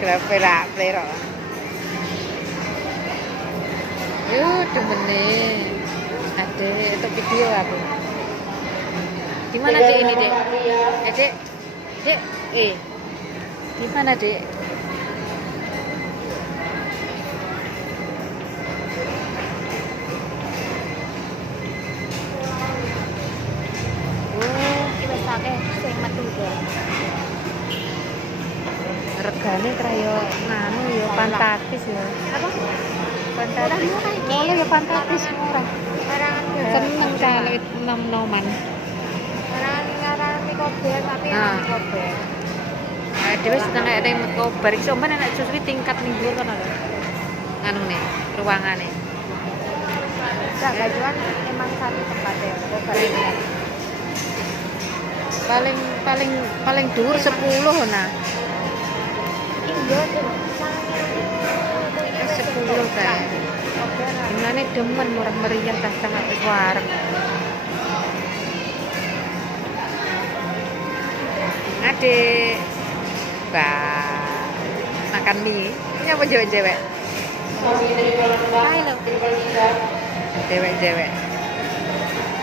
Gerak plero. Yuk, demen nih. Adek, itu video aku. Di mana Dek ini, Dek? Dek. Dek, di mana, Dek? Oh, Wis akeh sing metu kok. regane krayo nganu ya fantastis ya. Apa? Fantastis. Murah iki. Oh, ya fantastis murah. Barangan Seneng kalau nom-noman. Barangan Mikober tapi Ah. Mikober. Nah, dhewe seneng nek remote kobar iso men nek justru tingkat ning dhuwur kono lho. Anune, ruangane. Enggak gajuan emang satu tempat ya. Kober ini. Paling paling paling dhuwur 10 nah. Iya, Cuk. 10 kae. Gimana demen murah meriah tas-tas warung. Adik. Wah. Makan mie. Ini apa cewek-cewek? Hai lho. Cewek-cewek.